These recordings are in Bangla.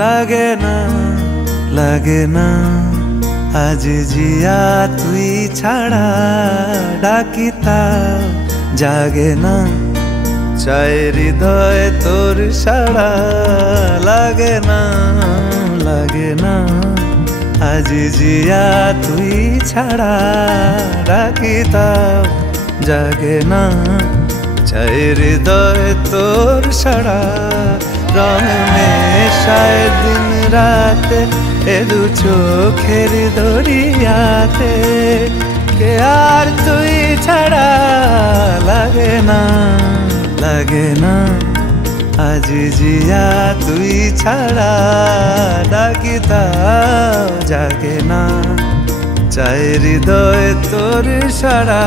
লাগে না লাগে না আজ জিয়া তুই ছাড়া ডাকি তাও জাগে না চাই হৃদয় তোর সাড়া লাগে না আজ জিয়া তুই ছাড়া ডাকি তাও জাগে না চাই হৃদয় তোর সাড়া রং মেশায় দিন রাতে এ দু চোখের দরিয়াতে কে আর তুই ছাড়া লাগে না আজ জিয়া তুই ছাড়া ডাকি তাও জাগে না চাই হৃদয় তোর সাড়া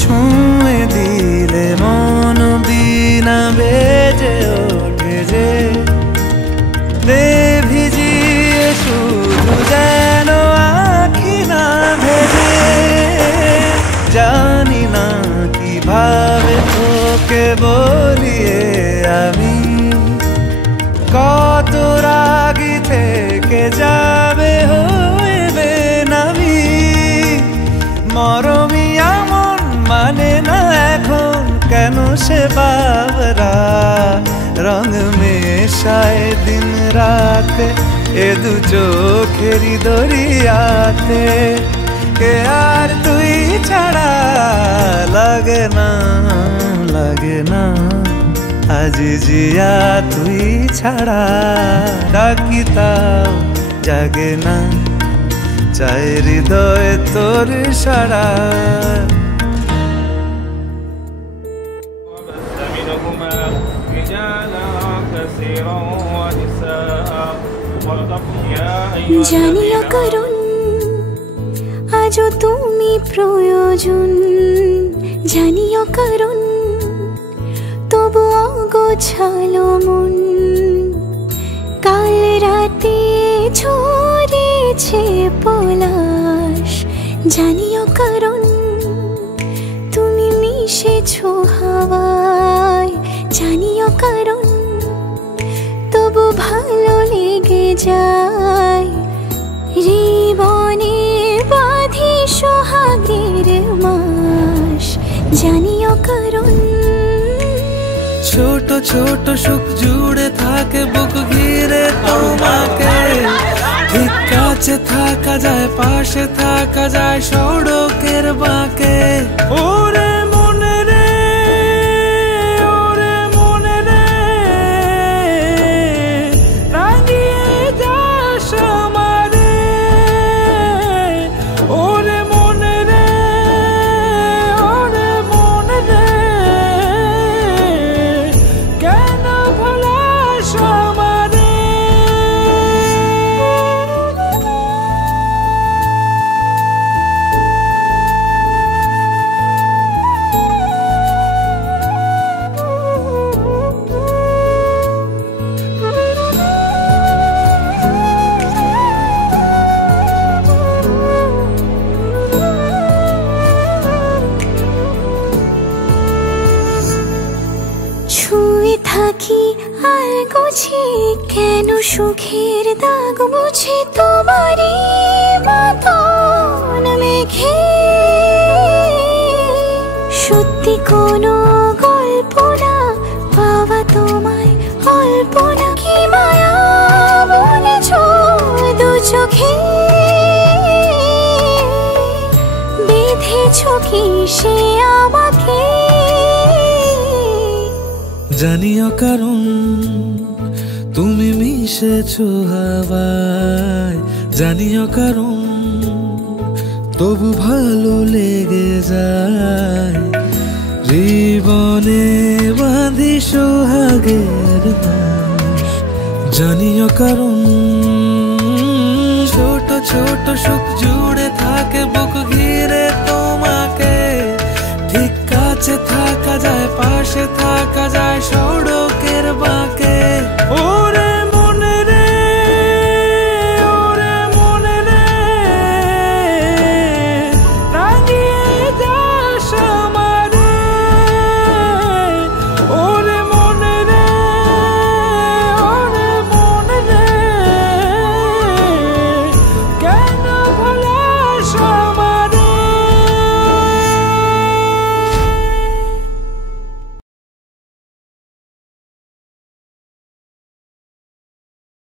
ছুঁয়ে দিলে মন বিনা বেজে ওঠে যে দে ভিজিয়ে শুধু যেন আখি না ভেজে জানি না কিভাবে তোকে বলিয়ে আমি কত রাগি থেকে যাবে হইবে নামি মরমিয়া মন মানে না এখন কেন সে বাবরা রং মেশায় দিন রাতে এ দু চোখেরি দরিয়াতে কে আর তুই ছাড়া লাগে না আজ জিয়া তুই ছাড়া ডাকি তাও জাগে না চাই হৃদয় তোর সাড়া জানিও কারণ আজও তুমি প্রয়োজন জানিও কারণ তবু অগোছালো মন কাল রাতে ছড়িয়েছে পলাশ জানিও কারণ তুমি মিশেছো হাওয়ায় জানিও কারণ তবু ভালো লেগে যায় জীবনে বাঁধি সোহাগের মাস জানিও কারণ ছোট ছোট সুখ জুড়ে থাকে বুক ঘিরে তোমাকে ঠিক কাছে থাকা যায় পাশে থাকা যায় সড়কের বাঁকে ওরে মনে রে রাঙিয়ে যাস আমারে ওরে মনে রে কেন ভোলাস আমারে ছুঁয়ে থাকি আর গুছি কেন সুখের দাগ বুঝে তোমারই মতন মেঘে সত্যি কোনো গল্প না পাওয়া তোমায় অল্প না কি মায়া বলেছ দু চোখে বেঁধেছ কি সে আমাকে জানিও কারণ তুমি মিশেছো হাওয়ায় জানিও কারণ তবু ভালো লেগে যায় জীবনে বাঁধি সোহাগের মাস জানিও কারণ ছোট ছোট সুখ জুড়ে থাকে বুক ঘিরে তোমাকে ঠিক কাছে থাকা যায় পাশে থাকা যায়